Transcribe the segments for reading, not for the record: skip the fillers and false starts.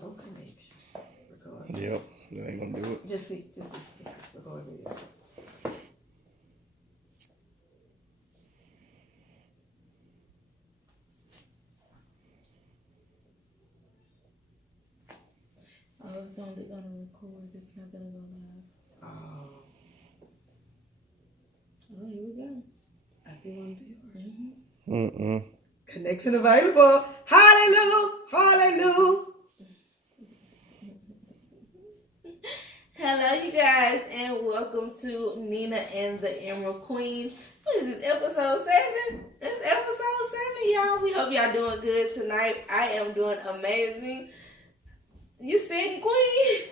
No connection. Record. Yep, that ain't gonna do it. Just see. Record video. Oh, it's only gonna record. It's not gonna go live. Oh, here we go. I see one viewer. Mm-hmm. Connection available. Hallelujah. Hallelujah. Hello, you guys, and welcome to Nina and the Emerald Queen. What is this, episode 7? It's episode 7, y'all. We hope y'all doing good tonight. I am doing amazing. You sitting, Queen?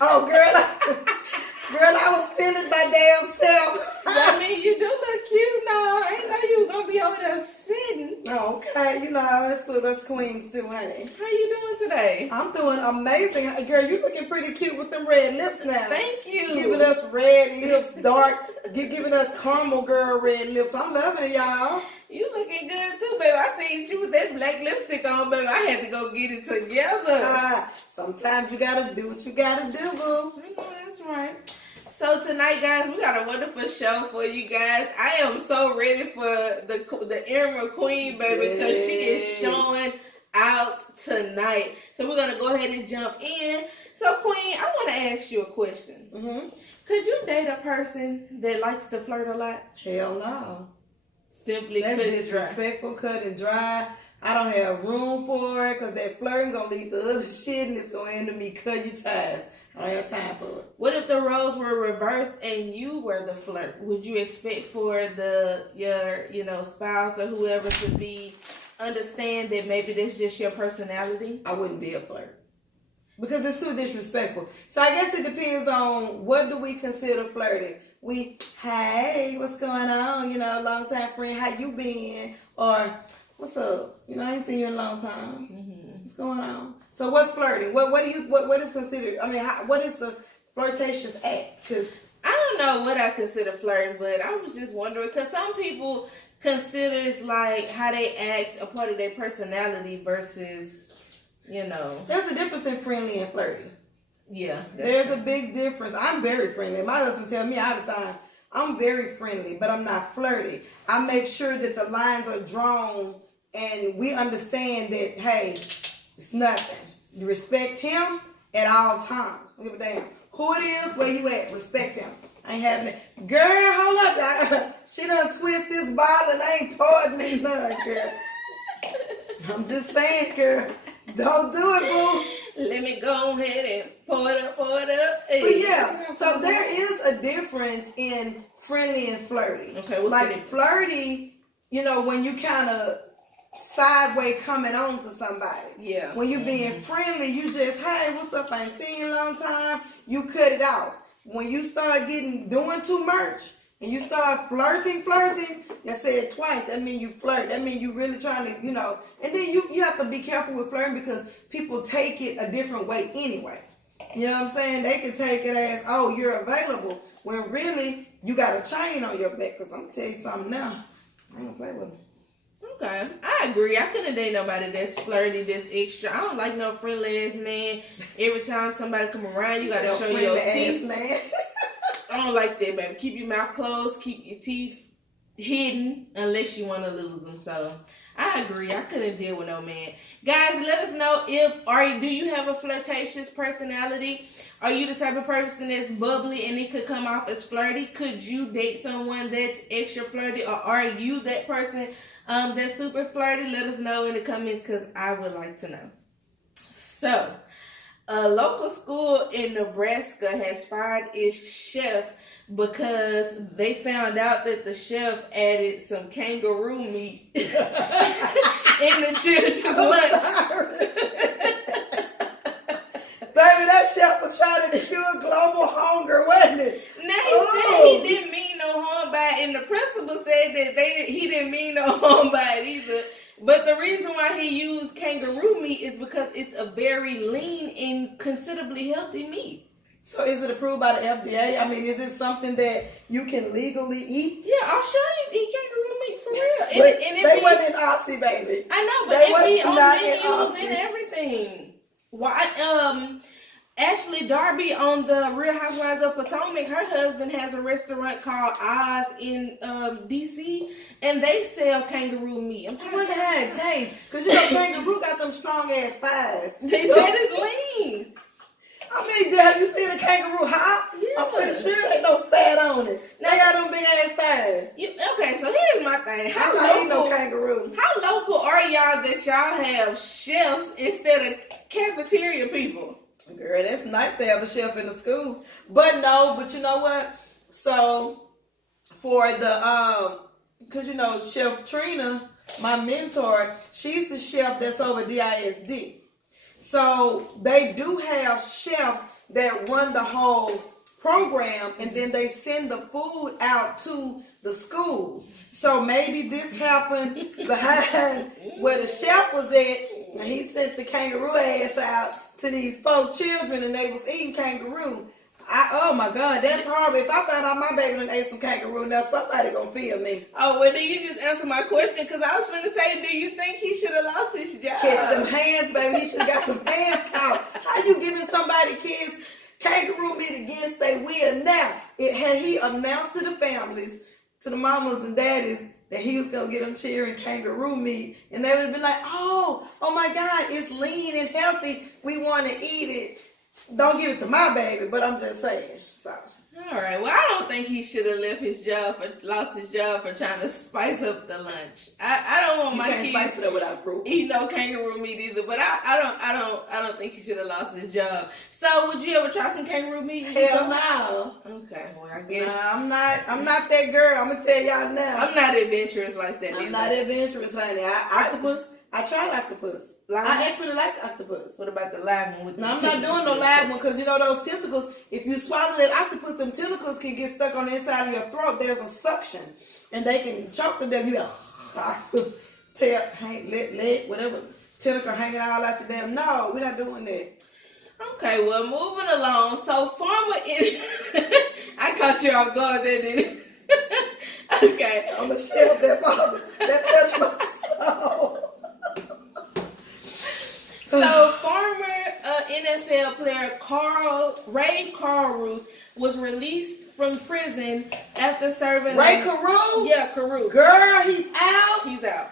Oh, girl, I was feeling my damn self. I mean, you do look cute now. I ain't know you were gonna be over there sitting. Okay, you know, that's what us queens do, honey. How you doing today? I'm doing amazing. Girl, you looking pretty cute with them red lips now. Thank you. Giving us red lips, dark, giving us caramel girl red lips. I'm loving it, y'all. You looking good too, baby. I seen you with that black lipstick on, baby. I had to go get it together. Sometimes you gotta do what you gotta do, boo. I know that's right. So tonight, guys, we got a wonderful show for you guys. I am so ready for the Emerald Queen, baby, because she is showing out tonight. So we're gonna go ahead and jump in. So, Queen, I want to ask you a question. Mm-hmm. Could you date a person that likes to flirt a lot? Hell no. Simply that's cut and disrespectful, cut and dry. I don't have room for it because that flirting gonna lead to other shit and it's gonna end up me cutting your ties. I don't have time for it. What if the roles were reversed and you were the flirt? Would you expect for your spouse or whoever to understand that maybe that's just your personality? I wouldn't be a flirt because it's too disrespectful. So I guess it depends on what do we consider flirting. Hey, what's going on? Long time friend, how you been? Or what's up? I ain't seen you in a long time. Mm-hmm. What's going on? So what's flirting? What is considered? I mean, what is the flirtatious act? Cause I don't know what I consider flirting, but I was just wondering because some people consider it's like how they act a part of their personality versus, There's a difference in friendly and flirty. Yeah. There's a big difference. I'm very friendly. My husband tells me all the time, I'm very friendly, but I'm not flirty. I make sure that the lines are drawn and we understand that, hey, it's nothing. You respect him at all times. Don't give a damn who it is, where you at. Respect him. I ain't having it. Girl, hold up. She done twist this bottle and I ain't poured me none, girl. I'm just saying, girl. Don't do it, boo. Let me go ahead and pour it up. Hey. But yeah, so there is a difference in friendly and flirty. Okay, what's like flirty, when you kind of sideways coming on to somebody. Yeah. When you being friendly, you just, hey, what's up? I ain't seen you in a long time. You cut it off. When you start doing too much and you start flirting, I said twice, that means you flirt. That means you really trying to, and then you have to be careful with flirting because people take it a different way anyway. You know what I'm saying? They can take it as, oh, you're available, when really you got a chain on your back. Because I'm going to tell you something now. I ain't going to play with them. Okay, I agree. I couldn't date nobody that's flirty, that's extra. I don't like no friendly ass man. Every time somebody come around, you got to show your teeth. Man. I don't like that, baby. Keep your mouth closed. Keep your teeth hidden unless you want to lose them. So I agree. I couldn't deal with no man. Guys, let us know do you have a flirtatious personality? Are you the type of person that's bubbly and it could come off as flirty? Could you date someone that's extra flirty, or are you that person that's super flirty? Let us know in the comments because I would like to know. So, a local school in Nebraska has fired its chef because they found out that the chef added some kangaroo meat in the children's lunch. Baby, that chef was trying to cure global hunger, wasn't it? Now he said he didn't mean no harm by it, and the principal said that he didn't mean no harm by it either. But the reason why he used kangaroo meat is because it's a very lean and considerably healthy meat. So is it approved by the FDA? I mean, is it something that you can legally eat? Yeah, Australians eat kangaroo meat for real. They wasn't in Aussie, baby. I know, but They they be was on not in menus Aussie. and everything. Why? Ashley Darby on the Real Housewives of Potomac, her husband has a restaurant called Oz in DC, and they sell kangaroo meat. I'm trying I wonder how it tastes, cause you know kangaroo got them strong ass thighs. They said it's lean. I mean, have you seen a kangaroo hop? Yeah. I'm pretty sure ain't no fat on it. They got them big ass thighs. Okay, so here's my thing. I ain't no kangaroo. How local are y'all that y'all have chefs instead of cafeteria people? Girl, that's nice to have a chef in the school. But you know what? So for the cause you know Chef Trina, my mentor, she's the chef that's over DISD. So they do have chefs that run the whole program, and then they send the food out to the schools. So maybe this happened behind where the chef was at, and he sent the kangaroo ass out to these 4 children, and they was eating kangaroo. Oh my God, that's horrible. If I found out my baby done ate some kangaroo, now somebody gonna feel me. Oh, well, then you just answered my question, because I was finna say, do you think he should have lost his job? Catch them hands, baby. He should have got some hands count. How you giving somebody kids kangaroo meat against their will? Now, had he announced to the families, to the mamas and daddies, that he was gonna get them cheering kangaroo meat, and they would have been like, oh my God, it's lean and healthy. We want to eat it. Don't give it to my baby, but I'm just saying. So. All right. Well, I don't think he should have lost his job for trying to spice up the lunch. I don't want my kids spice it up without proof. Eat no kangaroo meat either. But I don't think he should have lost his job. So, would you ever try some kangaroo meat? Hell no. Okay. Well, I guess I'm not that girl. I'm gonna tell y'all now. I'm not adventurous like that. I'm not adventurous, honey. Octopus. I tried octopus. Live? I actually like octopus. What about the live one? No, I'm not doing no live one, because you know those tentacles, if you swallow that octopus, them tentacles can get stuck on the inside of your throat. There's a suction, and they can choke to death. You got octopus tail, leg, whatever, tentacle hanging all out your damn. No, we're not doing that. Okay, well, moving along. So, I caught you off guard there, didn't I? Okay. I'm going to shelf that father. That touched my soul. So, former NFL player Ray Carruth was released from prison after serving. Ray Carruth? Yeah, Carruth. Girl, he's out? He's out.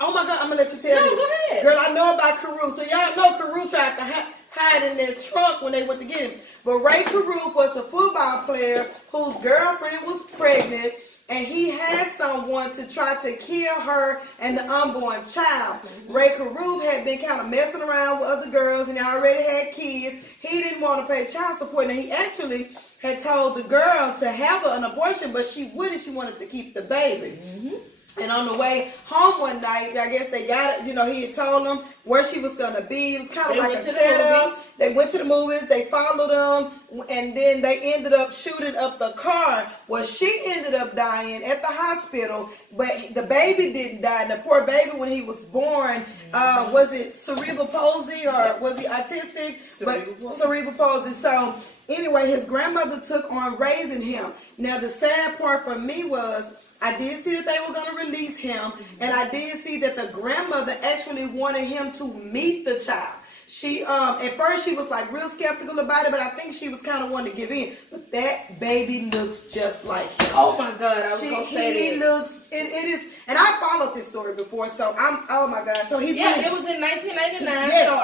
Oh my God, I'm going to let you tell No, this. go ahead. Girl, I know about Carruth. So y'all know Carruth tried to hide in their trunk when they went to get him. But Ray Carruth was the football player whose girlfriend was pregnant, and he had someone to try to kill her and the unborn child. Mm-hmm. Ray Carruth had been kind of messing around with other girls, and he already had kids. He didn't want to pay child support, and he actually had told the girl to have an abortion, but she wouldn't. She wanted to keep the baby. Mm-hmm. And on the way home one night, I guess they got it. You know, he had told them where she was going to be. It was kind of like a setup. They went to the movies. They followed them. And then they ended up shooting up the car. Well, she ended up dying at the hospital. But the baby didn't die. And the poor baby, when he was born, was it cerebral palsy or was he autistic? Cerebral palsy. So anyway, his grandmother took on raising him. Now, the sad part for me was, I did see that they were going to release him, and I did see that the grandmother actually wanted him to meet the child. She, at first she was like real skeptical about it, but I think she was kind of wanting to give in. But that baby looks just like him. Oh my God, I was going to say he looks, it is, and I followed this story before, so oh my God. So he's it was in 1999, yes. So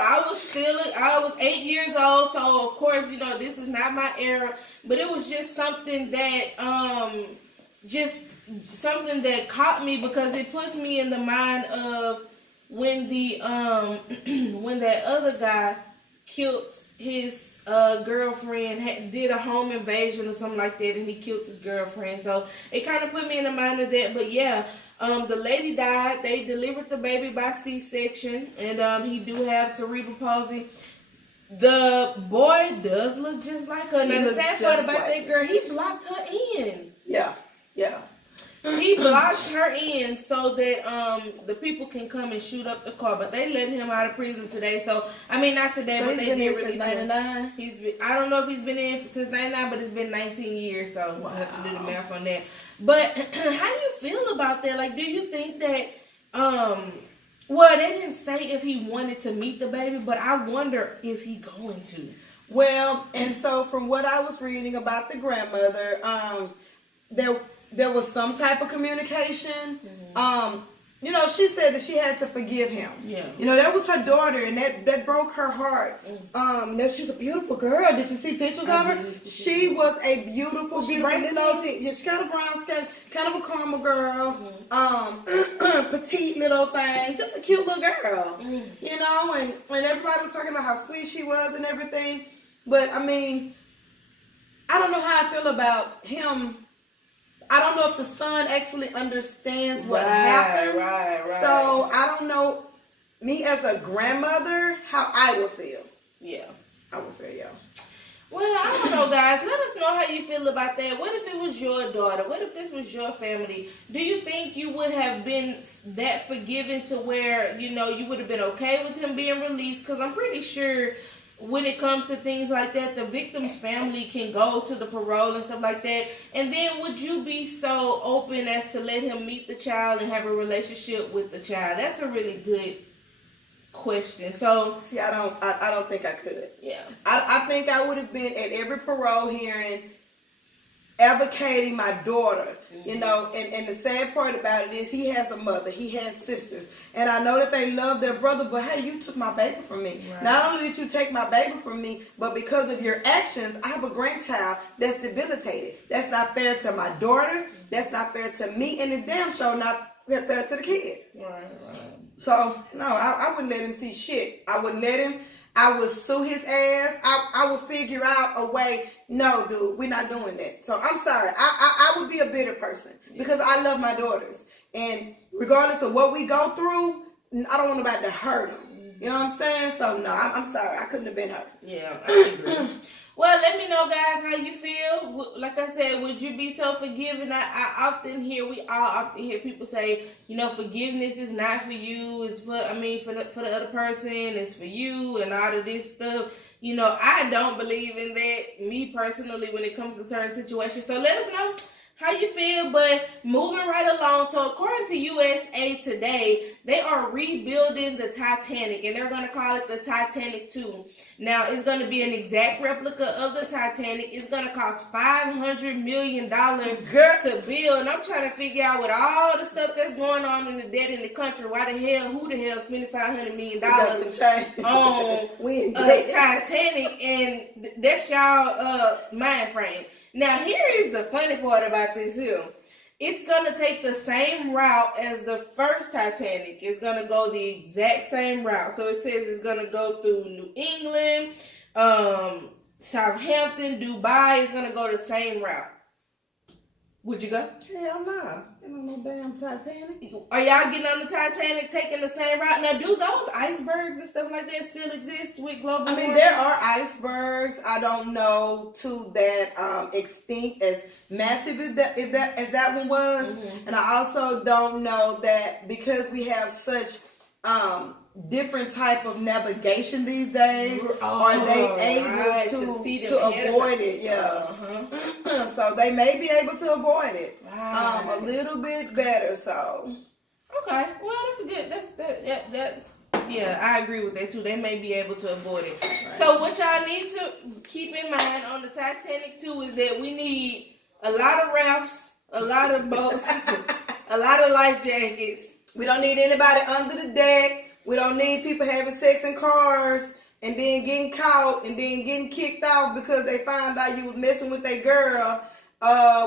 I was 8 years old, so of course, you know, this is not my era, but it was just something that, something that caught me, because it puts me in the mind of when the when that other guy killed his girlfriend, did a home invasion or something like that, and he killed his girlfriend. So it kind of put me in the mind of that. But yeah, the lady died. They delivered the baby by C-section, and he do have cerebral palsy. The boy does look just like her. Now the sad part about that girl, he blocked her in. Yeah. He blocked her in so that the people can come and shoot up the car, but they let him out of prison today. So I mean, not today, so but they did release him. 99. I don't know if he's been in since 99, but it's been 19 years. So we'll have to do the math on that. But how do you feel about that? Like, do you think that Well, they didn't say if he wanted to meet the baby, but I wonder, is he going to? Well, and so from what I was reading about the grandmother, there was some type of communication. You know, she said that she had to forgive him. Yeah. You know, that was her daughter, and that broke her heart. She's a beautiful girl. Did you see pictures of her? She was a beautiful, beautiful little she's kind of brown skin, kind of a caramel girl. Petite little thing, just a cute little girl. You know, and everybody was talking about how sweet she was and everything. But I mean, I don't know how I feel about him. I don't know if the son actually understands what happened. Right. So I don't know, me as a grandmother, how I would feel. Yeah. I would feel, yeah. Well, I don't know, guys. Let us know how you feel about that. What if it was your daughter? What if this was your family? Do you think you would have been that forgiving to where, you know, you would have been okay with him being released? Because I'm pretty sure when it comes to things like that, the victim's family can go to the parole and stuff like that. And then would you be so open as to let him meet the child and have a relationship with the child? That's a really good question. So see, I don't think I could. Yeah. I think I would have been at every parole hearing advocating my daughter, you know, and the sad part about it is he has a mother, he has sisters, and I know that they love their brother, but hey, you took my baby from me. Right. Not only did you take my baby from me, but because of your actions, I have a grandchild that's debilitated. That's not fair to my daughter, that's not fair to me, and it's damn sure not fair to the kid. Right. So, no, I wouldn't let him see shit. I wouldn't let him. I would sue his ass. I would figure out a way. No, dude, we're not doing that. So I'm sorry. I would be a bitter person because I love my daughters. And regardless of what we go through, I don't want nobody to hurt them. You know what I'm saying? So no, I'm sorry. I couldn't have been hurt. Yeah, I agree. Well, let me know, guys, how you feel. Like I said, would you be so forgiving? I often hear, we all often hear people say, you know, forgiveness is not for you. It's for, for the other person. It's for you and all of this stuff. You know, I don't believe in that, me personally, when it comes to certain situations. So let us know how you feel, but moving right along. So according to USA Today, they are rebuilding the Titanic, and they're going to call it the Titanic 2. Now, it's going to be an exact replica of the Titanic. It's going to cost $500 million to build, and I'm trying to figure out with all the stuff that's going on in the debt in the country, who the hell spending $500 million on a Titanic, and that's y'all mind frame. Now, here is the funny part about this here. It's going to take the same route as the first Titanic. It's going to go the exact same route. So it says it's going to go through New England, Southampton, Dubai. It's going to go the same route. Would you go? Hell no. Ain't no damn Titanic. Are y'all getting on the Titanic taking the same route? Now, do those icebergs and stuff like that still exist with global warming? I mean, there are icebergs. I don't know to that extent as massive as that one was. And I also don't know that because we have such different type of navigation these days, are they able to avoid it? Yeah. So they may be able to avoid it a little bit better. So okay, well that's I agree with that too. They may be able to avoid it. Right. So what y'all need to keep in mind on the Titanic too is that we need a lot of rafts, a lot of boats, a lot of life jackets. We don't need anybody under the deck. We don't need people having sex in cars and then getting caught and then getting kicked off because they found out you was messing with their girl.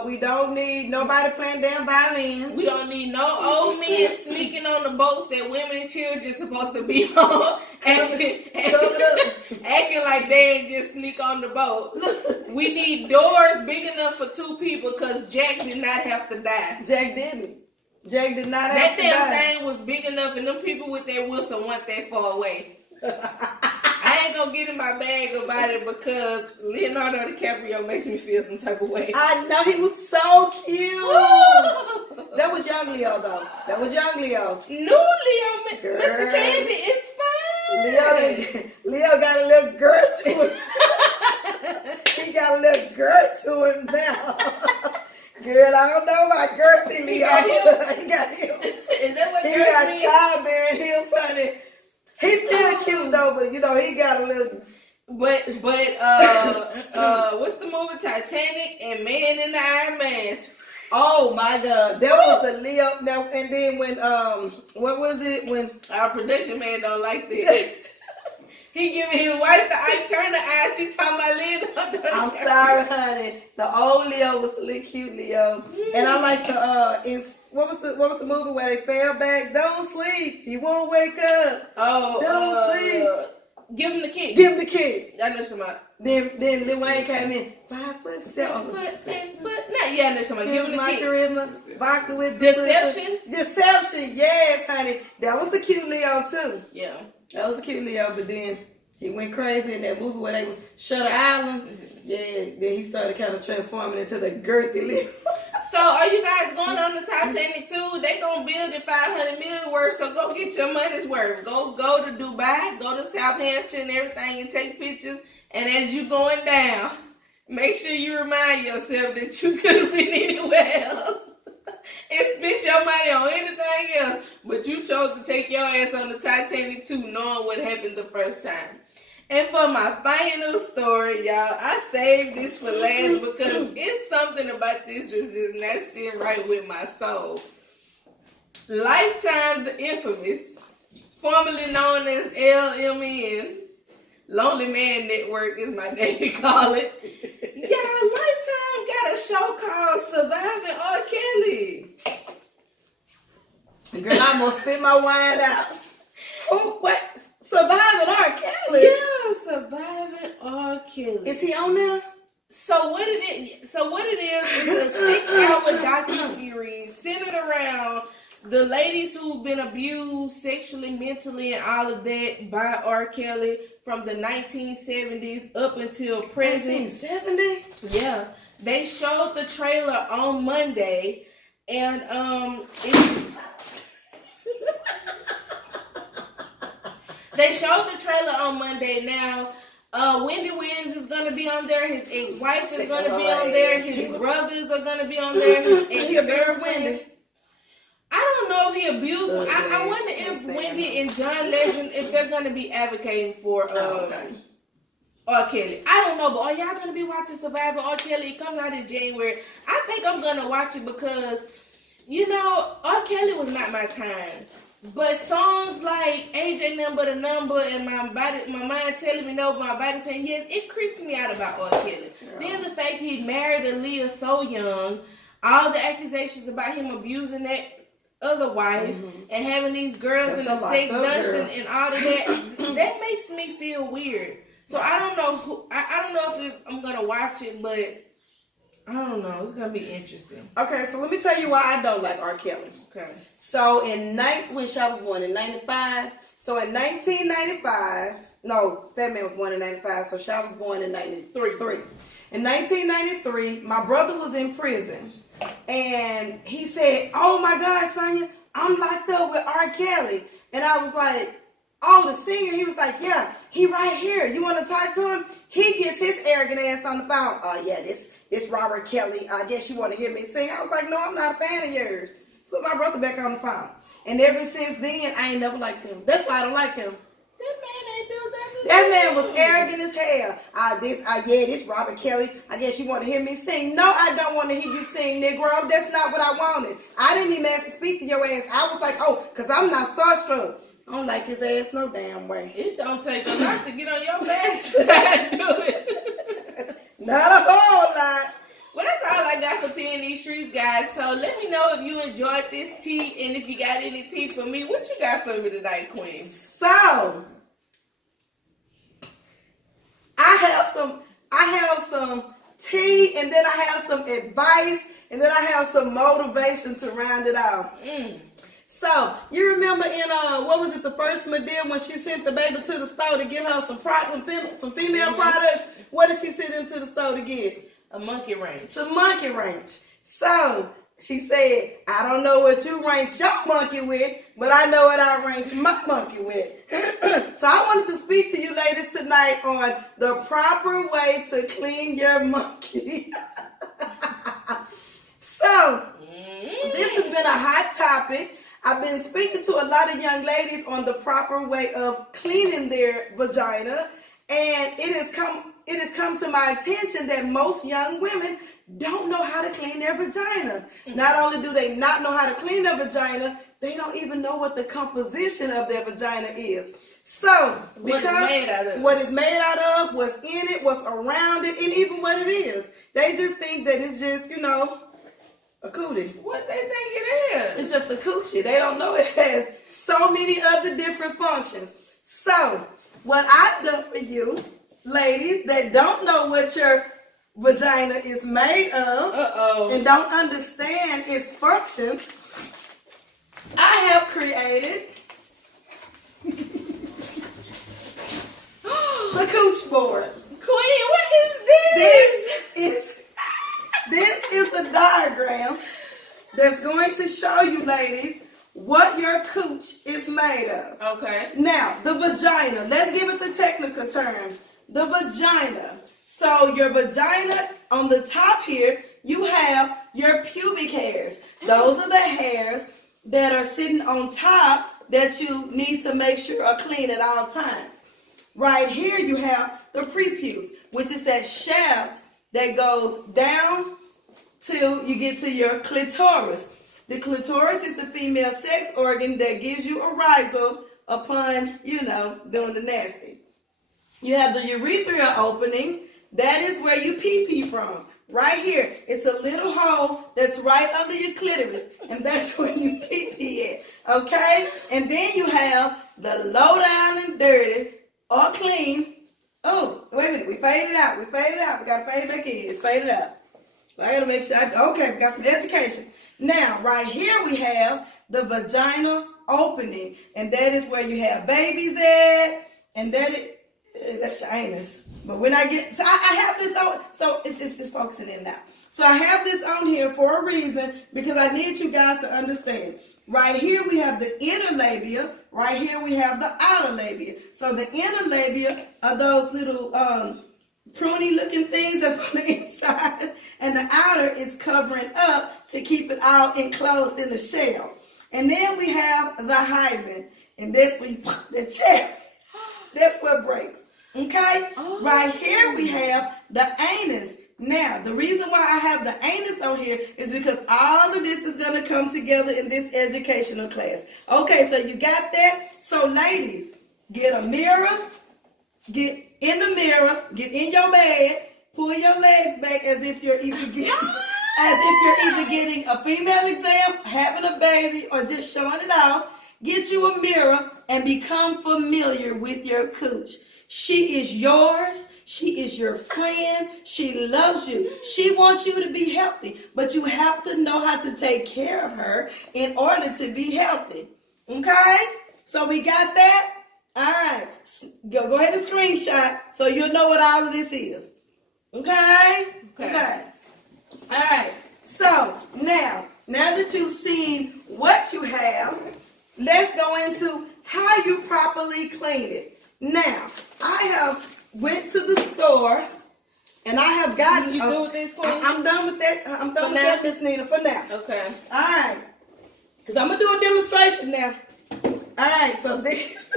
We don't need nobody playing damn violin. We don't need no old men sneaking on the boats that women and children supposed to be on, acting like they ain't just sneak on the boat. We need doors big enough for 2 people because Jack did not have to die. Jack did not have to die. That damn thing was big enough, and them people with that whistle weren't that far away. I ain't gonna get in my bag about it because Leonardo DiCaprio makes me feel some type of way. I know, he was so cute. That was young Leo, though. That was young Leo. New Leo, girl. Mr. Candy is fine. Leo got a little girth to it. He got a little girth to it now. Girl, I don't know about girthy Leo. He got heels. Is that what he got though, but you know, he got a little. But what's the movie Titanic and Man in the Iron Mask? Oh my God, that was the Leo. Now and then when what was it when our production man don't like this? He giving his wife the Ike Turner eyes. She talking about Leo. I'm sorry, honey. The old Leo was the little cute Leo, and I like the what was the movie where they fell back? Don't sleep, he won't wake up. Oh, don't sleep. Give him the key. Give him the key. I know somebody. Then Lil Wayne came in. 5 foot 7 foot. Nah, yeah, I know somebody. Give him the key. Charisma, vodka with Deception. Deception. Yes, honey. That was the cute Leo too. Yeah. That was a cute Leo, but then he went crazy in that movie where they was Shutter Island. Mm-hmm. Yeah, then he started kind of transforming into the girthy Leo. So are you guys going on the Titanic too? They gonna build it $500 million worth, so go get your money's worth. Go to Dubai, go to Southampton and everything and take pictures. And as you going down, make sure you remind yourself that you could have been anywhere else. And spend your money on anything else, but you chose to take your ass on the Titanic too, knowing what happened the first time. And for my final story, y'all, I saved this for last because it's something about this that's just not sitting right with my soul. Lifetime, the infamous, formerly known as LMN, Lonely Man Network is my daddy call it. Yeah, Lifetime got a show called Surviving R. Kelly. Girl, I'm gonna spit my wine out. Oh, what? Surviving R. Kelly? Yeah, Surviving R. Kelly. Is he on there? So what it is a 6-hour docu-series centered around the ladies who've been abused sexually, mentally, and all of that by R. Kelly from the 1970s up until present. 1970? Yeah. They showed the trailer on Monday, and they showed the trailer on Monday. Now, Wendy Williams is going to be on there. His ex-wife is going to be on there. His brothers are going to be on there. His ex-girlfriend. I don't know if he abused. I wonder if Wendy and John Legend, if they're going to be advocating for R. Kelly. I don't know, but are y'all going to be watching Survivor R. Kelly? It comes out in January. I think I'm going to watch it because, you know, R. Kelly was not my time. But songs like AJ Number the Number and my mind telling me no, but my body saying yes, it creeps me out about R. Kelly. Yeah. Then the fact he married Aaliyah so young, all the accusations about him abusing that other wife and having these girls in the sex dungeon and all of that makes me feel weird. So I don't know I don't know if I'm gonna watch it, but I don't know. It's gonna be interesting. Okay, so let me tell you why I don't like R. Kelly. Okay. So when Shaw was born in 95. So in 1995, no, Fat Man was born in 95. So Shaw was born in 93. In 1993, my brother was in prison, and he said, "Oh my God, Sonya, I'm locked up with R. Kelly," and I was like, "Oh, the singer." He was like, "Yeah, he right here. You want to talk to him?" He gets his arrogant ass on the phone. "Oh yeah, this Robert Kelly. I guess you want to hear me sing." I was like, "No, I'm not a fan of yours." Put my brother back on the phone. And ever since then, I ain't never liked him. That's why I don't like him. That man ain't do nothing. That man was arrogant as hell. This Robert Kelly. I guess you want to hear me sing. No, I don't want to hear you sing, Negro. That's not what I wanted. I didn't even ask to speak to your ass. I was like, oh, because I'm not starstruck. I don't like his ass no damn way. It don't take a lot to get on your bad side to do it. Not a whole lot. Well, that's all I got for tea in these streets, guys. So let me know if you enjoyed this tea and if you got any tea for me. What you got for me tonight, Queen? So I have some tea, and then I have some advice, and then I have some motivation to round it out. So you remember in what was it, the first Madea when she sent the baby to the store to get her some female products? What did she send him to the store to get? A monkey wrench. The monkey wrench. So she said, "I don't know what you wrench your monkey with, but I know what I wrench my monkey with." So I wanted to speak to you ladies tonight on the proper way to clean your monkey. So this has been a hot topic. I I've been speaking to a lot of young ladies on the proper way of cleaning their vagina, and it has come to my attention that most young women don't know how to clean their vagina. Not only do they not know how to clean their vagina, they don't even know what the composition of their vagina is. So, because what it's made out of, what's in it, what's around it, and even what it is. They just think that it's just, a cootie. What they think it is? It's just a coochie. They don't know it has so many other different functions. So, what I've done for you, ladies, that don't know what your vagina is made of and don't understand its functions, I have created the cooch board. Queen, what is this? This is the diagram that's going to show you, ladies, what your cooch is made of. Okay. Now, the vagina. Let's give it the technical term. The vagina. So your vagina, on the top here, you have your pubic hairs. Those are the hairs that are sitting on top that you need to make sure are clean at all times. Right here you have the prepuce, which is that shaft that goes down till you get to your clitoris. The clitoris is the female sex organ that gives you arousal upon, doing the nasty. You have the urethra opening. That is where you pee from. Right here. It's a little hole that's right under your clitoris, and that's where you pee at. Okay? And then you have the low down and dirty or clean. Oh, wait a minute. We faded out. We got to fade back in. It's faded out. I got to make sure. Okay, we got some education. Now, right here we have the vagina opening, and that is where you have babies at, and that's your anus. But when I get, so I have this on, so it's focusing in now. So I have this on here for a reason, because I need you guys to understand. Right here we have the inner labia. Right here we have the outer labia. So the inner labia are those little pruny looking things that's on the inside, and the outer is covering up to keep it all enclosed in the shell. And then we have the hymen, and that's when you put the cherry. That's what breaks. Okay? Oh. Right here we have the anus. Now, the reason why I have the anus on here is because all of this is going to come together in this educational class. Okay, so you got that? So, ladies, get a mirror, get in the mirror, get in your bed, pull your legs back as if you're either getting a female exam, having a baby, or just showing it off. Get you a mirror and become familiar with your cooch. She is yours. She is your friend. She loves you. She wants you to be healthy, but you have to know how to take care of her in order to be healthy. Okay? So we got that? All right. Go ahead and screenshot so you'll know what all of this is. Okay? Okay. All right. So now that you've seen what you have, let's go into how you properly clean it. Now, I have went to the store, and I have gotten. You do with this, Queen? I'm done with that. I'm done with that, Miss Nina, for now. Okay. All right. Because I'm going to do a demonstration now. All right, so this.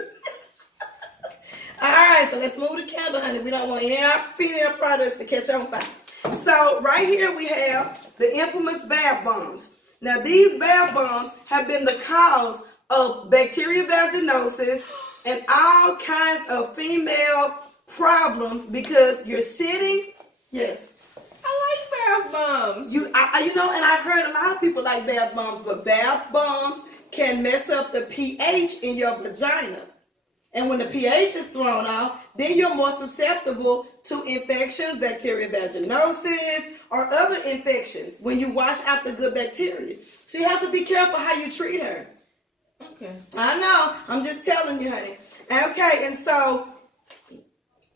All right, so let's move the candle, honey. We don't want any of our female products to catch on fire. So right here we have the infamous bath bombs. Now, these bath bombs have been the cause of bacterial vaginosis and all kinds of female problems because you're sitting. Yes. I like bath bombs. And I've heard a lot of people like bath bombs, but bath bombs can mess up the pH in your vagina. And when the pH is thrown off, then you're more susceptible to infections, bacterial vaginosis, or other infections when you wash out the good bacteria. So you have to be careful how you treat her. Okay. I know. I'm just telling you, honey. Okay, and so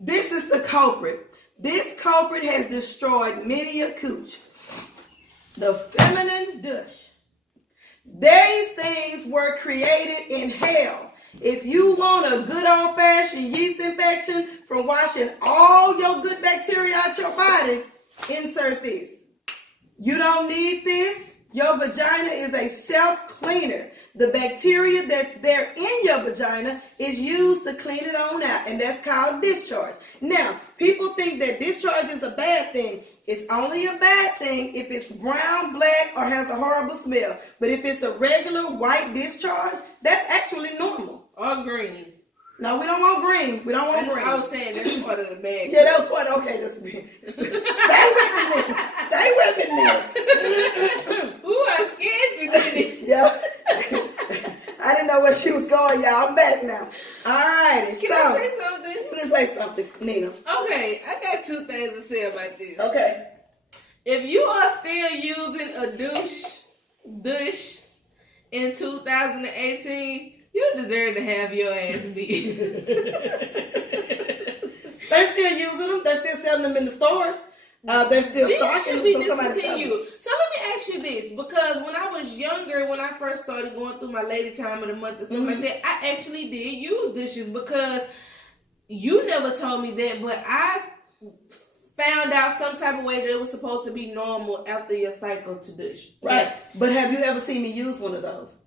this is the culprit. This culprit has destroyed many a cooch. The feminine douche. These things were created in hell. If you want a good old-fashioned yeast infection from washing all your good bacteria out your body, insert this. You don't need this. Your vagina is a self-cleaner. the bacteria that's there in your vagina is used to clean it on out, and that's called discharge. Now, people think that discharge is a bad thing. It's only a bad thing if it's brown, black, or has a horrible smell. But if it's a regular white discharge, that's actually normal. Or green. No, we don't want green. We don't want green. I was saying that's part of the bag. Yeah, that was part of, okay, that's me. Stay with me now. Ooh, I scared you, didn't it? Yeah. I didn't know where she was going, y'all. I'm back now. All righty. Can I say something? You can say something, Nina. Okay, I got 2 things to say about this. Okay. If you are still using a douche in 2018, you deserve to have your ass beat. They're still using them. They're still selling them in the stores. They're still stocking them. So somebody discontinued. So let me ask you this, because when I was younger, when I first started going through my lady time of the month and stuff like that, I actually did use dishes because you never told me that, but I found out some type of way that it was supposed to be normal after your cycle to dish. Right. But have you ever seen me use one of those?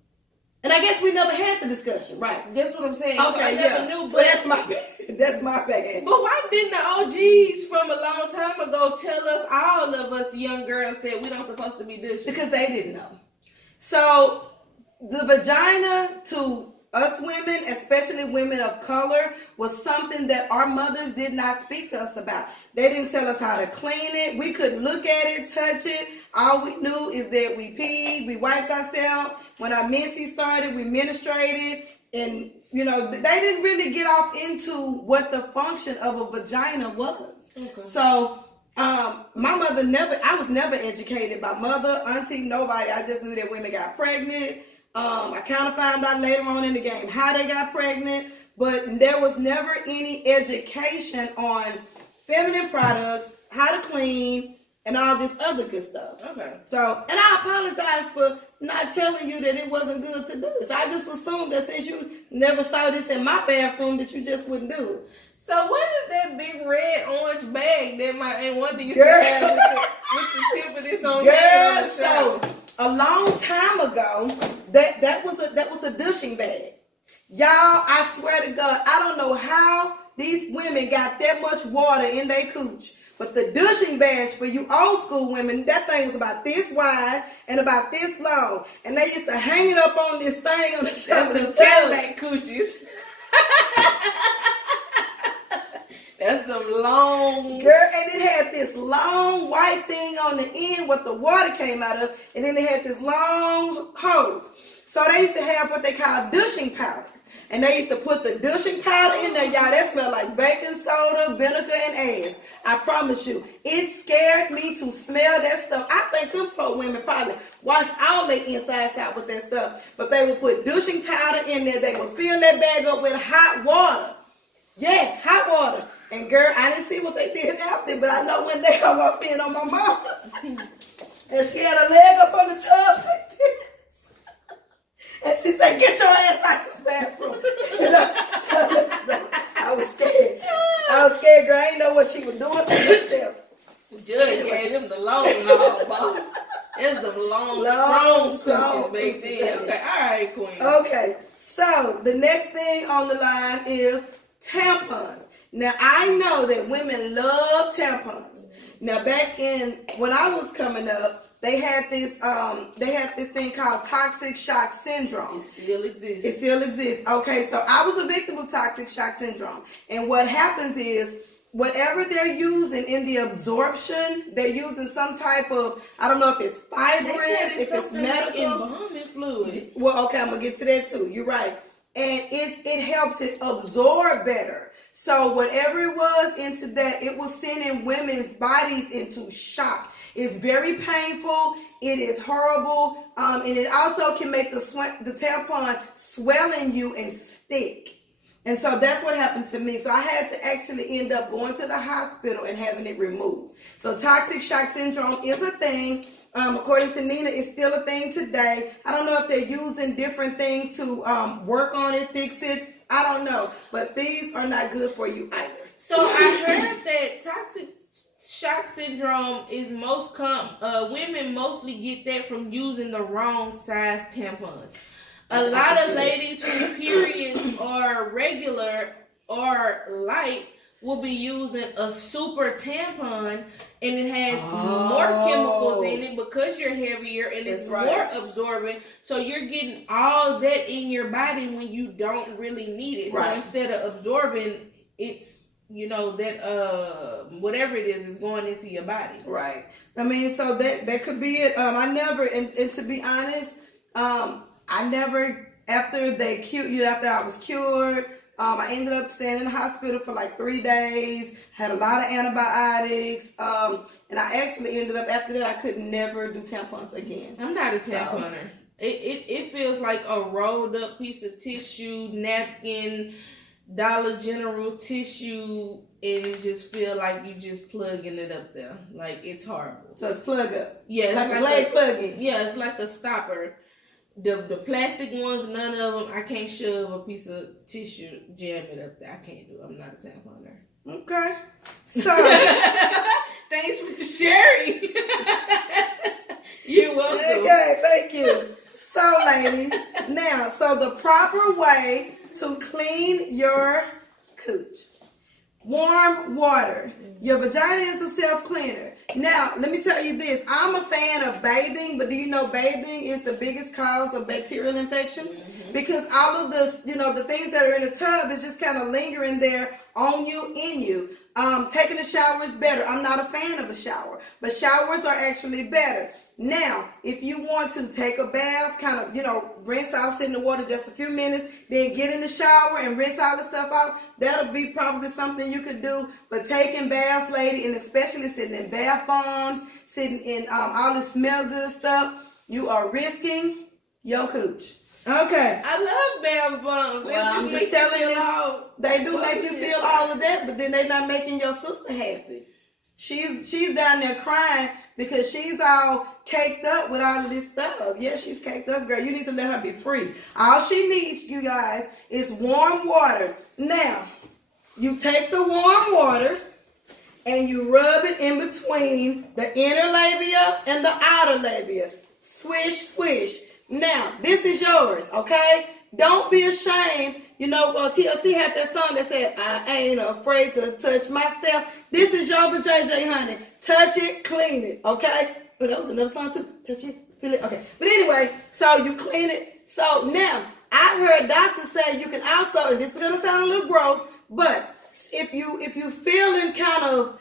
And I guess we never had the discussion, right? That's what I'm saying. Okay, so I never knew. So that's my bad. That's my bad. But why didn't the OGs from a long time ago tell us, all of us young girls, that we don't supposed to be dishing? Because they didn't know. So the vagina to us women, especially women of color, was something that our mothers did not speak to us about. They didn't tell us how to clean it. We couldn't look at it, touch it. All we knew is that we peed, we wiped ourselves. When our menses started, we menstruated. And, you know, they didn't really get off into what the function of a vagina was. Okay. So my mother I was never educated by mother, auntie, nobody. I just knew that women got pregnant. I kind of found out later on in the game how they got pregnant. But there was never any education on feminine products, how to clean, and all this other good stuff. Okay. So, and I apologize for not telling you that it wasn't good to do. So I just assumed that since you never saw this in my bathroom, that you just wouldn't do it. So what is that big red orange bag that and what do you have with the tip of this on there? So a long time ago, that was a douching bag. Y'all, I swear to God, I don't know how these women got that much water in their cooch. But the douching badge for you old school women, that thing was about this wide and about this long. And they used to hang it up on this thing on the top of the Cadillac coochies. That's the long... Girl, and it had this long white thing on the end what the water came out of. And then it had this long hose. So they used to have what they call douching powder. And they used to put the douching powder in there, y'all. That smelled like baking soda, vinegar, and ass. I promise you. It scared me to smell that stuff. I think them poor women probably washed all their insides out with that stuff. But they would put douching powder in there. They would fill that bag up with hot water. Yes, hot water. And girl, I didn't see what they did after, but I know one day I walked in on my mama. And she had a leg up on the tub like this. And she said, "Get your ass out of this bathroom." You know, I was scared. Girl. I didn't know what she was doing to herself. Judge gave him the long boss. It's the long strong baby. Okay, all right, queen. Okay, so the next thing on the line is tampons. Now, I know that women love tampons. Now, back when I was coming up, they had this thing called toxic shock syndrome. It still exists. Okay, so I was a victim of toxic shock syndrome. And what happens is, whatever they're using in the absorption, they're using some type of, I don't know if it's fibrous, if it's medical. Embalming fluid. Well, okay, I'm going to get to that too. You're right. And it helps it absorb better. So whatever it was into that, it was sending women's bodies into shock. It's very painful. It is horrible. And it also can make the tampon swell in you and stick. And so that's what happened to me. So I had to actually end up going to the hospital and having it removed. So toxic shock syndrome is a thing. According to Nina, it's still a thing today. I don't know if they're using different things to work on it, fix it. I don't know. But these are not good for you either. So I heard that toxic shock syndrome is women mostly get that from using the wrong size tampons. A lot of ladies whose periods are regular or light will be using a super tampon, and it has more chemicals in it because you're heavier and it's more absorbent. So you're getting all that in your body when you don't really need it. So instead of absorbing, it's that whatever it is going into your body. Right. I mean, so that could be it. I never, and to be honest, I never, after I was cured, I ended up staying in the hospital for like 3 days, had a lot of antibiotics, and I actually ended up, after that, I could never do tampons again. I'm not a tamponer. It feels like a rolled up piece of tissue, napkin, Dollar General tissue, and it just feel like you just plugging it up there. Like, it's horrible. So it's plug up? Yeah. Like a leg plug-in? Yeah, it's like a stopper. The plastic ones, none of them, I can't shove a piece of tissue, jam it up there. I can't do it. I'm not a tamponer. Okay. So. Thanks for sharing. You're welcome. Okay, thank you. So, ladies, now, the proper way to clean your cooch. Warm water. Your vagina is a self-cleaner. Now, let me tell you this. I'm a fan of bathing, but do you know bathing is the biggest cause of bacterial infections? Mm-hmm. Because all of the things that are in the tub is just kind of lingering there on you, in you. Taking a shower is better. I'm not a fan of a shower, but showers are actually better. Now, if you want to take a bath, kind of, rinse out, sit in the water just a few minutes, then get in the shower and rinse all the stuff out, that'll be probably something you could do. But taking baths, lady, and especially sitting in bath bombs, sitting in all this smell good stuff, you are risking your cooch. Okay. I love bath bombs. Well, I'm just telling you, they do make you feel all of that, but then they're not making your sister happy. She's down there crying because she's all caked up with all of this stuff. Yeah, she's caked up, girl. You need to let her be free. All she needs, you guys, is warm water. Now, you take the warm water and you rub it in between the inner labia and the outer labia. Swish, swish. Now, this is yours, okay? Don't be ashamed. TLC had that song that said, I ain't afraid to touch myself. This is your JJ, honey. Touch it, clean it, okay? But that was another song too. Touch it, feel it, okay. But anyway, so you clean it. So now, I've heard doctors say you can also, and this is gonna sound a little gross, but if you feeling kind of,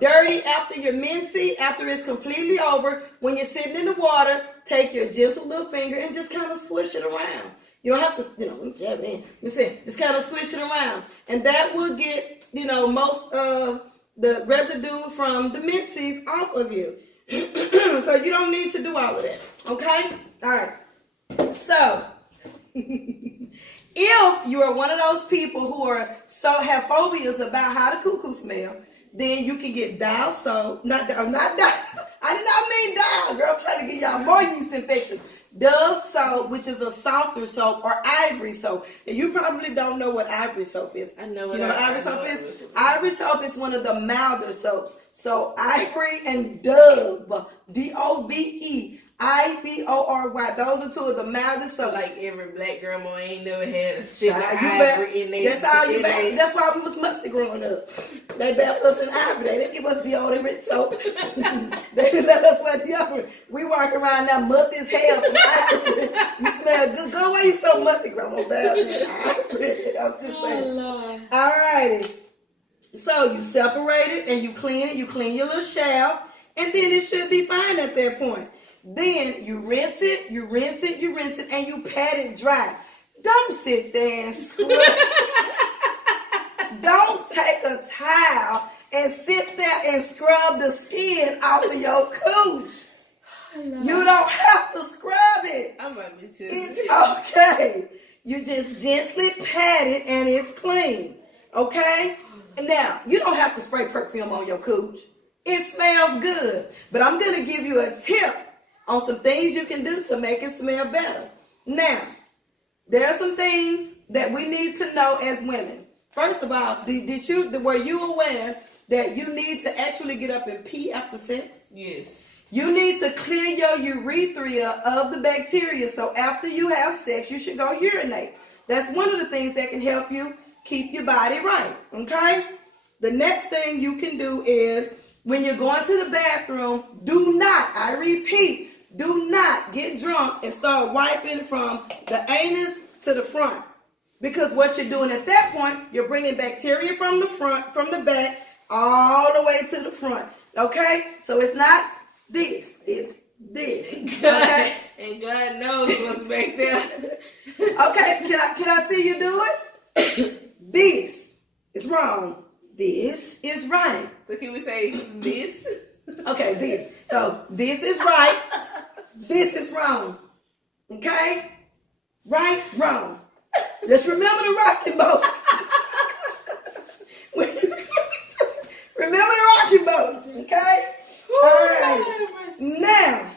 dirty after your menses, after it's completely over, when you're sitting in the water, take your gentle little finger and just kind of swish it around. You don't have to, jab it in. You see, just kind of swish it around. And that will get, most of the residue from the menses off of you. So you don't need to do all of that. Okay? All right. So, if you are one of those people who have phobias about how the cuckoo smell, then you can get Dial soap. Not Dial. I did not mean Dial, girl. I'm trying to get y'all more yeast infection. Dove soap, which is a softer soap, or Ivory soap. And you probably don't know what Ivory soap is. I know what Ivory soap is? Ivory soap is one of the milder soaps. So Ivory and Dove, D-O-V-E, I-V-O-R-Y. Those are two of the mildest soaps. Like every black grandma ain't never had a stick of Ivory in there. That's all you bath. That's why we was musty growing up. They bathed us in Ivory. They didn't give us deodorant soap. They didn't let us wear deodorant. We walk around now musty as hell from Ivory. You smell good. Go away, you so musty, grandma. Bath in Ivory. I'm just saying. Lord. All righty. So you separate it and you clean it. You clean your little shaft. And then it should be fine at that point. Then you rinse it, and you pat it dry. Don't sit there and scrub. Don't take a towel and sit there and scrub the skin off of your cooch. You don't have to scrub it. I might be too. It's okay. You just gently pat it and it's clean. Okay? Now, you don't have to spray perfume on your cooch. It smells good. But I'm going to give you a tip on some things you can do to make it smell better. Now, there are some things that we need to know as women. First of all, were you aware that you need to actually get up and pee after sex? Yes. You need to clear your urethra of the bacteria. So after you have sex, you should go urinate. That's one of the things that can help you keep your body right. Okay? The next thing you can do is when you're going to the bathroom, do not, I repeat, do not get drunk and start wiping from the anus to the front. Because what you're doing at that point, you're bringing bacteria from the front, from the back, all the way to the front. Okay? So it's not this, it's this. Okay? And God knows what's back there. Okay, can I see you do it? This is wrong. This is right. So can we say this? Okay, this. So this is right. This is wrong. Okay? Right, wrong. Just remember the rocking boat. Remember the rocking boat. Okay? All right. Now,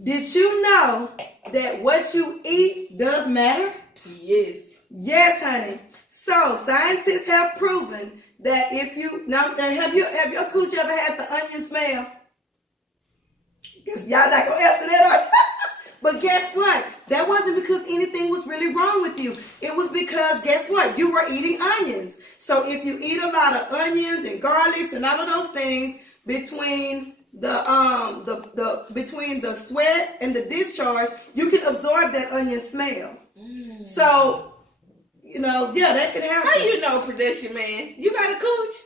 did you know that what you eat does matter? Yes. Yes, honey. So scientists have proven that if you now have your coochie ever had the onion smell? Guess y'all not gonna answer that. But guess what? That wasn't because anything was really wrong with you. It was because guess what? You were eating onions. So if you eat a lot of onions and garlics and all of those things between between the sweat and the discharge, you can absorb that onion smell. So, you know, yeah, that can happen. How you know, production man? You got a cooch?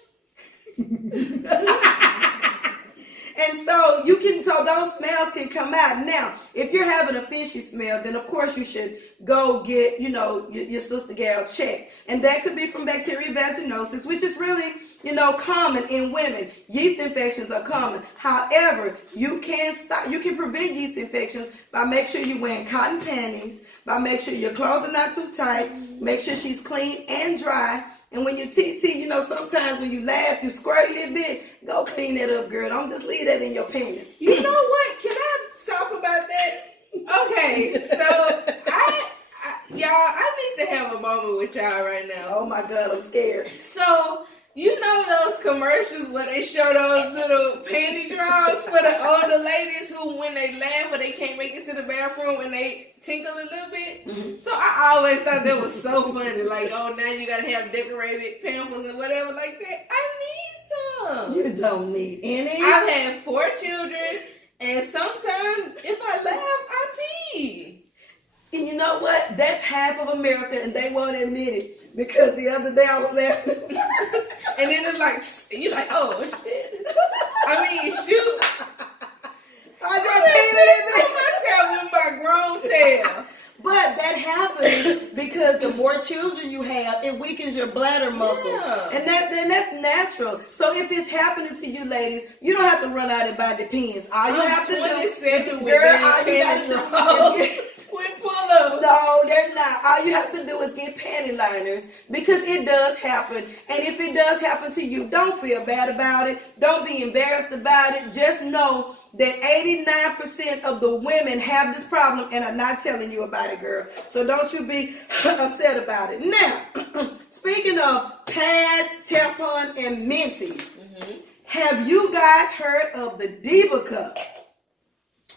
And so so those smells can come out. Now, if you're having a fishy smell, then of course you should go get, you know, your sister gal checked. And that could be from bacterial vaginosis, which is really, you know, common in women. Yeast infections are common. However, you can prevent yeast infections by making sure you're wearing cotton panties, by making sure your clothes are not too tight, make sure she's clean and dry. And when you TT, you know, sometimes when you laugh, you squirt a little bit. Go clean that up, girl. Don't just leave that in your penis. You know what? Can I talk about that? Okay, so I need to have a moment with y'all right now. Oh my God, I'm scared. So, you know those commercials where they show those little panty drawers for the older ladies who, when they laugh or they can't make it to the bathroom and they tinkle a little bit? Mm-hmm. So I always thought that was so funny. Like, oh, now you gotta have decorated pampers and whatever like that. I need some. You don't need any. I've had 4 children, and sometimes if I laugh, I pee. And you know what? That's half of America, and they won't admit it. Because the other day I was laughing. And then it's like, you're like, oh, shit. I mean, shoot. I just peed it. I must have with my grown tail. But that happens because the more children you have, it weakens your bladder muscles. Yeah. And that's natural. So if it's happening to you ladies, you don't have to run out and buy Depends. All you have to do, girl, all you got to do is pull up. No, they're not. All you have to do is get panty liners because it does happen. And if it does happen to you, don't feel bad about it. Don't be embarrassed about it. Just know that 89% of the women have this problem and are not telling you about it, girl. So don't you be upset about it. Now, speaking of pads, tampon, and minties, have you guys heard of the Diva Cup?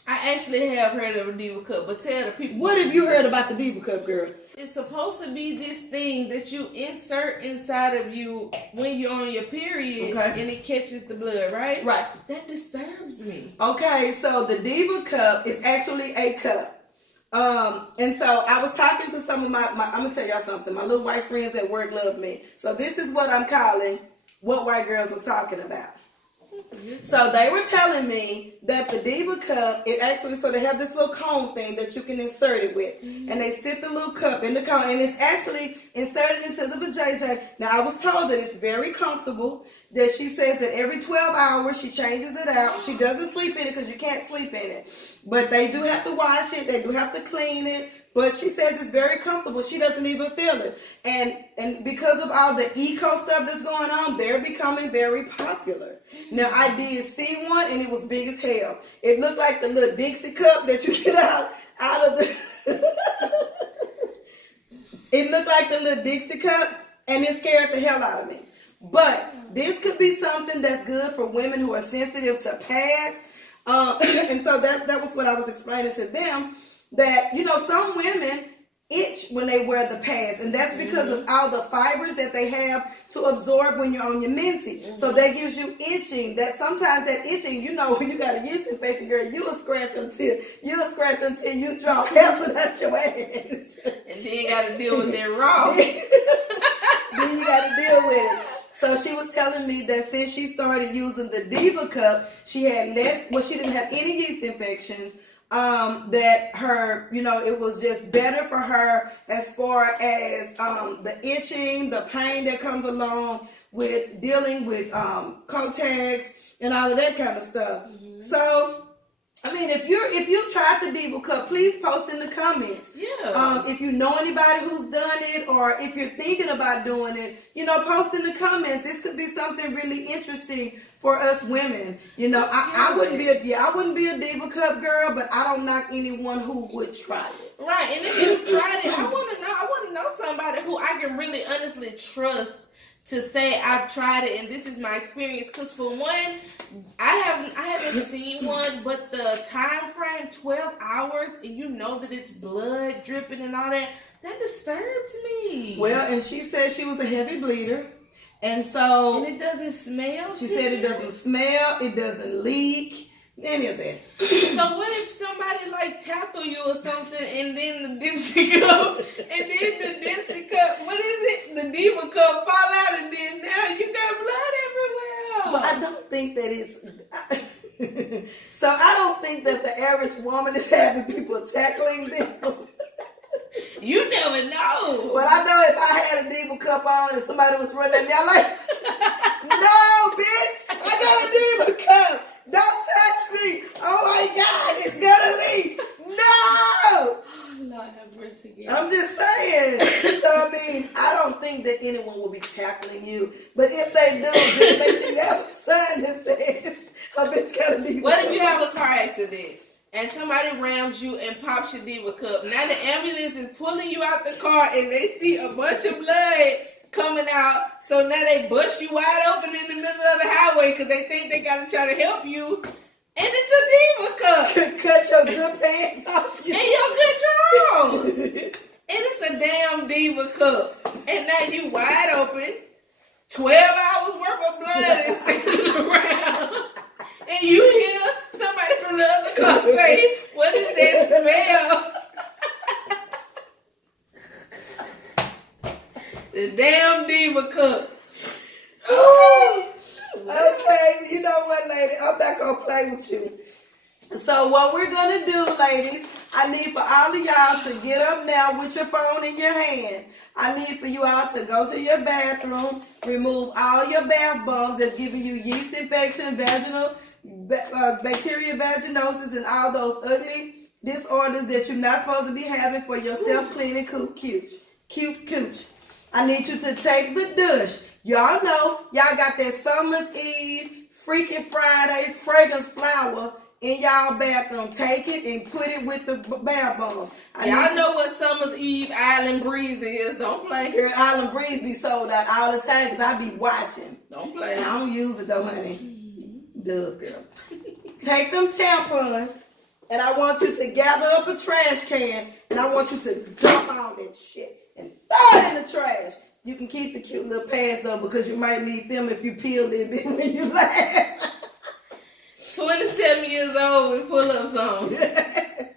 I actually have heard of a Diva Cup, but tell the people. What have you heard about the Diva Cup, girl? It's supposed to be this thing that you insert inside of you when you're on your period, and it catches the blood, right? Right. That disturbs me. Okay, so the Diva Cup is actually a cup. And so I was talking to some of my I'm going to tell y'all something. My little white friends at work love me. So this is what I'm calling what white girls are talking about. So they were telling me that the Diva Cup, it actually, so they have this little cone thing that you can insert it with. And they sit the little cup in the cone, and it's actually inserted into the vajayjay. Now, I was told that it's very comfortable, that she says that every 12 hours she changes it out. She doesn't sleep in it because you can't sleep in it. But they do have to wash it. They do have to clean it. But she says it's very comfortable. She doesn't even feel it. And because of all the eco stuff that's going on, they're becoming very popular. Now, I did see one, and it was big as hell. It looked like the little Dixie cup that you get out of the... It looked like the little Dixie cup, and it scared the hell out of me. But this could be something that's good for women who are sensitive to pads. And so that was what I was explaining to them, that, you know, some women itch when they wear the pads, and that's because of all the fibers that they have to absorb when you're on your menses. So that gives you itching. That sometimes that itching, you know, when you got a yeast infection, girl, you'll scratch until you draw hell out your ass. And then you got to deal with that raw. Then you got to deal with it. So she was telling me that since she started using the Diva Cup, she had less, well, she didn't have any yeast infections. That her, you know, it was just better for her as far as the itching, the pain that comes along with dealing with contacts and all of that kind of stuff. So, I mean, if you tried the Diva Cup, please post in the comments. Yeah. If you know anybody who's done it, or if you're thinking about doing it, you know, post in the comments. This could be something really interesting for us women. You know, I wouldn't be a Diva Cup girl, but I don't knock anyone who would try it. Right, and if you tried it, I want to know somebody who I can really honestly trust to say I've tried it and this is my experience. Because for one, I haven't seen one, but the time frame, 12 hours, and you know that it's blood dripping and all that disturbs me. Well, and she said she was a heavy bleeder. And so... And it doesn't smell? She said it doesn't smell, it doesn't leak, any of that. So what if somebody like tackle you or something, and then the Dipsy cup, what is it? The Diva Cup fall out, and then now you got blood everywhere. But I don't think that it's... So I don't think that the average woman is having people tackling them. You never know. But I know if I had a Diva Cup on and somebody was running at me, I'm like, no, bitch, I got a Diva Cup. Don't touch me. Oh my God, it's gonna leak. No. Oh, Lord have mercy. I'm just saying. So, I mean, I don't think that anyone will be tackling you. But if they do, just make sure you have a sign that says, a bitch got a Diva Cup. What if you have a car accident and somebody rams you and pops your Diva Cup? Now the ambulance is pulling you out the car and they see a bunch of blood coming out. So now they bust you wide open in the middle of the highway because they think they got to try to help you. And it's a Diva Cup. Cut your good pants off. And your good drawers. And it's a damn Diva Cup. And now you wide open. 12 hours worth of blood is sticking around. And you hear somebody from the other car say, what is that smell? The damn Diva Cup. Okay, you know what, lady? I'm not going to play with you. So what we're going to do, ladies, I need for all of y'all to get up now with your phone in your hand. I need for you all to go to your bathroom, remove all your bath bombs that's giving you yeast infection, vaginal, bacteria vaginosis, and all those ugly disorders that you're not supposed to be having for your self-cleaning cute cooch. I need you to take the douche. Y'all know, y'all got that Summer's Eve, Freaking Friday fragrance flower in y'all bathroom. Take it and put it with the bath bombs. Y'all know what Summer's Eve Island Breeze is. Don't play. Girl, Island Breeze be sold out all the time because I be watching. Don't play. I don't use it though, honey. Dove, girl. Take them tampons, and I want you to gather up a trash can, and I want you to dump all that shit and throw it in the trash. You can keep the cute little pads though, because you might need them if you peel it bit when you laugh. 27 years old with pull-ups on. At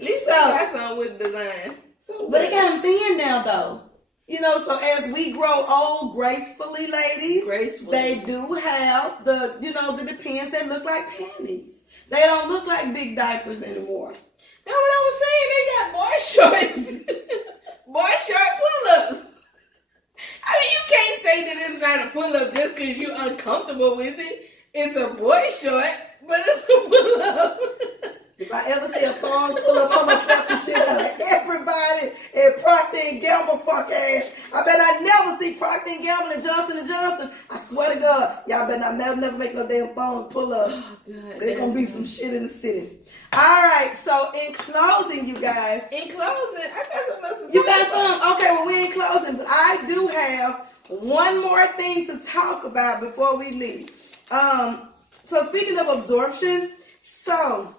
least I got something with design. So, but it got them thin now though. You know, so as we grow old gracefully, ladies, they do have the pants that look like panties. They don't look like big diapers anymore. That's what I was saying. They got boy shorts. Boy short pull-ups. I mean, you can't say that it's not a pull-up just because you're uncomfortable with it. It's a boy short, but it's a pull-up. If I ever see a thong pull-up, I'm going to slap the shit out of everybody and Procter & Gamble punk ass. I bet I never see Procter & Gamble and Johnson & Johnson. I swear to God, y'all better not never make no damn thong pull-up. Oh, there's going to be some shit in the city. All right, so in closing, you guys. In closing, I got some. You got some? Okay, well, we in closing, but I do have one more thing to talk about before we leave. So speaking of absorption, so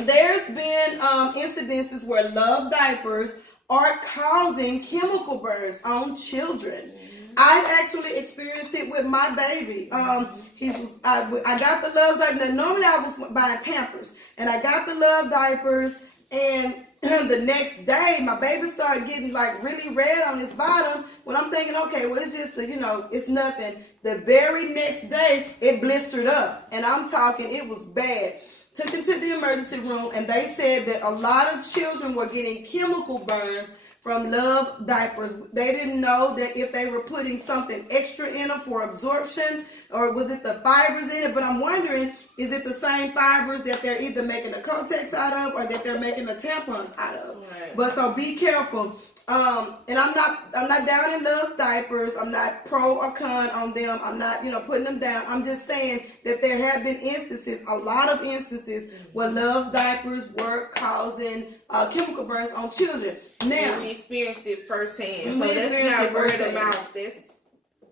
there's been incidences where love diapers are causing chemical burns on children. I've actually experienced it with my baby. I got the love diapers. Now, normally I was buying Pampers, and I got the love diapers, and the next day my baby started getting like really red on his bottom. When I'm thinking, okay, well, it's just it's nothing. The very next day it blistered up, and I'm talking, it was bad. Took him to the emergency room, and they said that a lot of children were getting chemical burns from love diapers. They didn't know that if they were putting something extra in them for absorption, or was it the fibers in it. But I'm wondering, is it the same fibers that they're either making the Kotex out of, or that they're making the tampons out of? Right. But so be careful. And I'm not down in love diapers. I'm not pro or con on them. I'm not, putting them down. I'm just saying that there have been instances, a lot of instances, where love diapers were causing chemical burns on children. Now, we experienced it firsthand. So that's not word of mouth. That's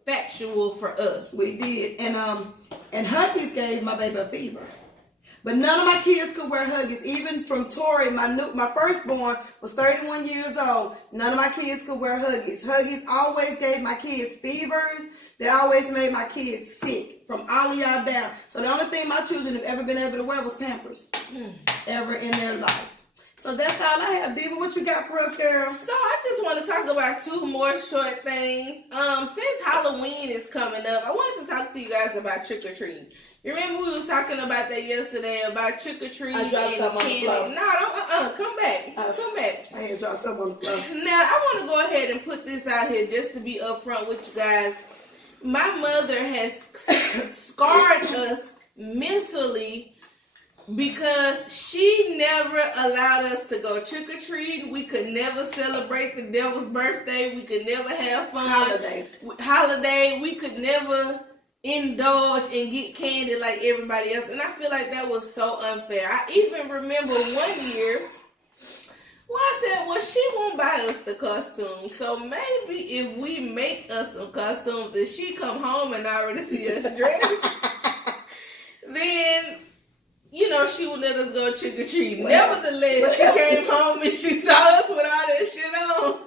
factual for us. We did. And Huggies gave my baby a fever. But none of my kids could wear Huggies. Even from Tori, my firstborn was 31 years old. None of my kids could wear Huggies. Huggies always gave my kids fevers. They always made my kids sick, from all of y'all down. So the only thing my children have ever been able to wear was Pampers. Ever in their life. So that's all I have. Diva, what you got for us, girl? So I just want to talk about two more short things. Since Halloween is coming up, I wanted to talk to you guys about trick-or-treating. You remember we was talking about that yesterday, about trick-or-treating and candy? No, don't, come back. Come back. I had dropped something on the floor. Now, I want to go ahead and put this out here just to be upfront with you guys. My mother has scarred us mentally because she never allowed us to go trick-or-treat. We could never celebrate the devil's birthday. We could never have fun. Holiday. We could never indulge and get candy like everybody else. And I feel like that was so unfair. I even remember one year, I said, well, she won't buy us the costume. So maybe if we make us some costumes and she come home and already see us dressed, then she would let us go trick-or-treating. Nevertheless, she came home and she saw us with all that shit on,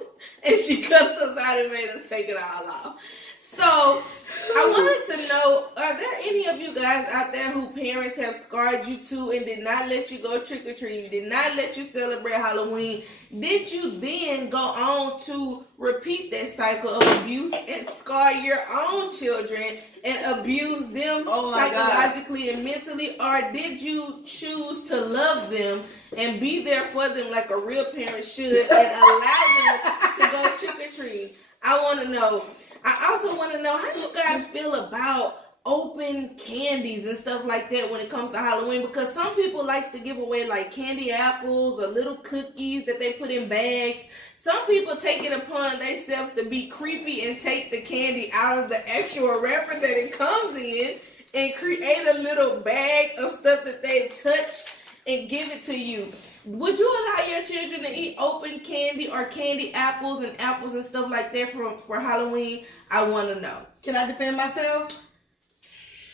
and she cussed us out and made us take it all off. So, I wanted to know, are there any of you guys out there who parents have scarred you to and did not let you go trick-or-treating, did not let you celebrate Halloween? Did you then go on to repeat that cycle of abuse and scar your own children and abuse them psychologically and mentally? Or did you choose to love them and be there for them like a real parent should and allow them to go trick-or-treating? I want to know. I also want to know, how do you guys feel about open candies and stuff like that when it comes to Halloween? Because some people like to give away like candy apples or little cookies that they put in bags. Some people take it upon themselves to be creepy and take the candy out of the actual wrapper that it comes in and create a little bag of stuff that they've touched and give it to you. Would you allow your children to eat open candy or candy apples and stuff like that for Halloween? I want to know. Can I defend myself?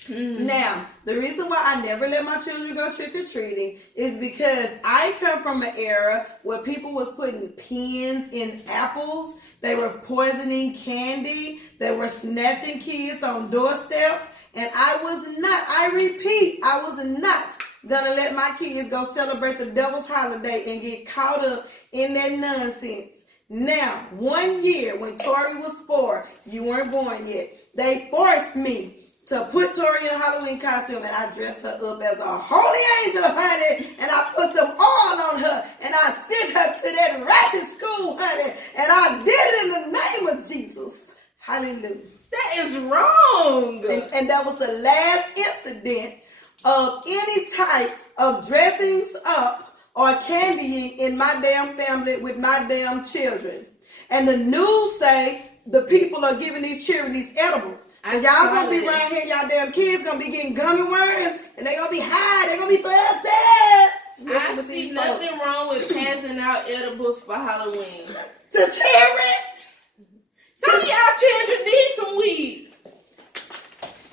Now, the reason why I never let my children go trick-or-treating is because I come from an era where people was putting pins in apples. They were poisoning candy. They were snatching kids on doorsteps. And I was not gonna let my kids go celebrate the devil's holiday and get caught up in that nonsense. Now, one year when Tori was 4, you weren't born yet, they forced me to put Tori in a Halloween costume, and I dressed her up as a holy angel, honey, and I put some oil on her, and I sent her to that ratchet school, honey, and I did it in the name of Jesus. Hallelujah. That is wrong. And that was the last incident of any type of dressings up or candying in my damn family with my damn children. And the news say the people are giving these children these edibles. And y'all gonna be around here, y'all damn kids gonna be getting gummy worms, and they gonna be high, they gonna be fucked up. I see nothing wrong with passing out edibles for Halloween. To children? Some of y'all children need some weed.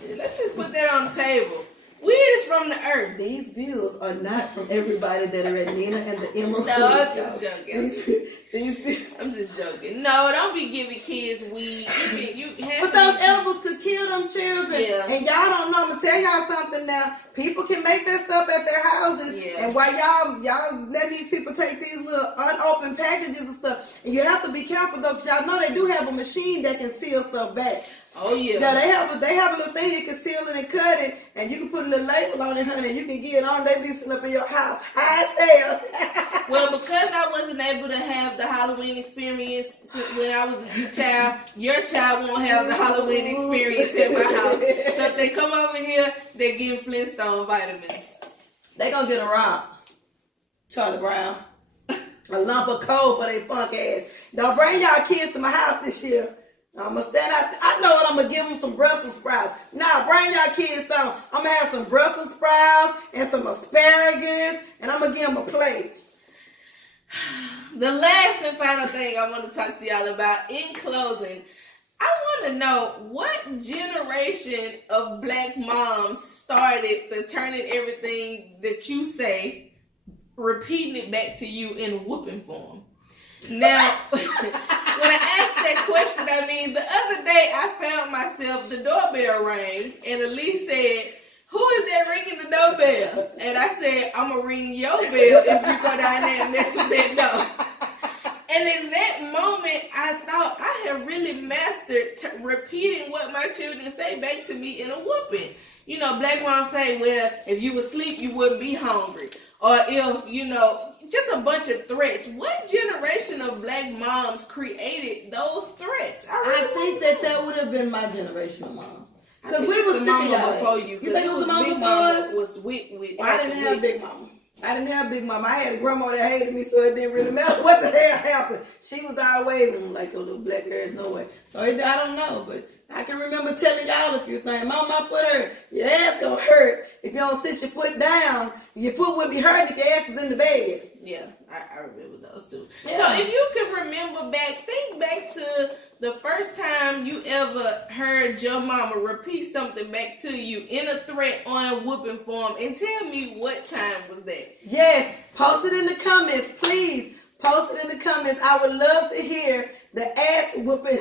Shit, let's just put that on the table. Weed is from the earth. These views are not from everybody that are at Nina and the Emerald. No, I'm just joking. These I'm just joking. No, don't be giving kids weed. But those edibles could kill them children. Yeah. And y'all don't know. I'm gonna tell y'all something now. People can make that stuff at their houses. Yeah. And while y'all let these people take these little unopened packages and stuff, and you have to be careful though, because y'all know they do have a machine that can seal stuff back. Oh yeah. Yeah, they have a little thing you can seal it and cut it, and you can put a little label on it, honey. You can get it on. They be sitting up in your house high as hell. Well, because I wasn't able to have the Halloween experience when I was a child, your child won't have the Halloween experience at my house. So if they come over here, they're getting Flintstone vitamins. They gonna get a rock, Charlie Brown, a lump of coal for they punk ass. Don't bring y'all kids to my house this year. I'm gonna stand out. I know what I'm gonna give them, some Brussels sprouts. Now bring y'all kids on. I'm gonna have some Brussels sprouts and some asparagus, and I'm gonna give them a plate. The last and final thing I want to talk to y'all about in closing, I want to know what generation of black moms started the turning everything that you say, repeating it back to you in whooping form. Now, when I asked that question, I mean, the other day I found myself, the doorbell rang, and Elise said, "Who is that ringing the doorbell?" And I said, "I'm going to ring your bell if you go down there and mess with that door." And in that moment, I thought I had really mastered repeating what my children say back to me in a whooping. You know, black moms say, well, if you were asleep, you wouldn't be hungry. Or if, you know, just a bunch of threats. What generation of black moms created those threats? I think that would have been my generation of moms. Because we was mama before you. You think it was a mama was with I didn't have big mama. I didn't have big mama. I had a grandma that hated me, so it didn't really matter what the hell happened. She was always like a little black ass, no way. So I don't know, but I can remember telling y'all a few things. Mama, my foot hurt. Your ass gonna hurt if you don't sit your foot down. Your foot wouldn't be hurting if your ass was in the bed. Yeah, I remember those too. Yeah. So if you can remember back, think back to the first time you ever heard your mama repeat something back to you in a threat on whooping form, and tell me what time was that? Yes, post it in the comments, please. Post it in the comments. I would love to hear the ass whooping,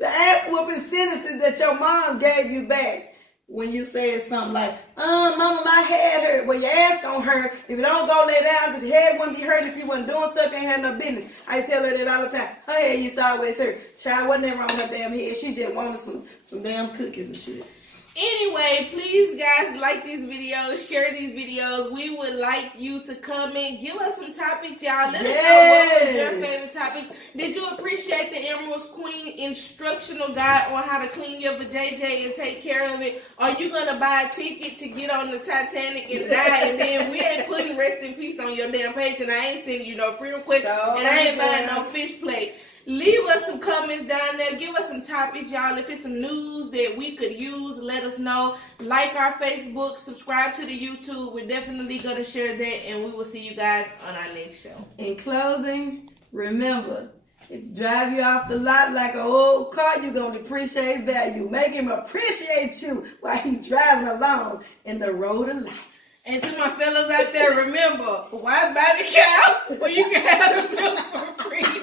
the ass whooping sentences that your mom gave you back. When you said something like, mama, my head hurt. Well, your ass gonna hurt if you don't go lay down, because your head wouldn't be hurt if you wasn't doing stuff you ain't had no business. I tell her that all the time. Her head used to always hurt. Child, wasn't nothing wrong with her damn head. She just wanted some damn cookies and shit. Anyway, please guys, like these videos, share these videos. We would like you to comment, give us some topics, y'all. Let us know what was your favorite topics. Did you appreciate the Emerald's Queen instructional guide on how to clean your vajayjay and take care of it? Are you gonna buy a ticket to get on the Titanic and die, and then we ain't putting rest in peace on your damn page, and I ain't sending you no free request, and I ain't buying no fish plate? Leave us some comments down there. Give us some topics, y'all. If it's some news that we could use, let us know. Like our Facebook. Subscribe to the YouTube. We're definitely going to share that, and we will see you guys on our next show. In closing, remember, if you drive you off the lot like an old car, you're going to depreciate value. Make him appreciate you while he's driving along in the road of life. And to my fellas out there, remember, why buy the cow when you can have the milk for free?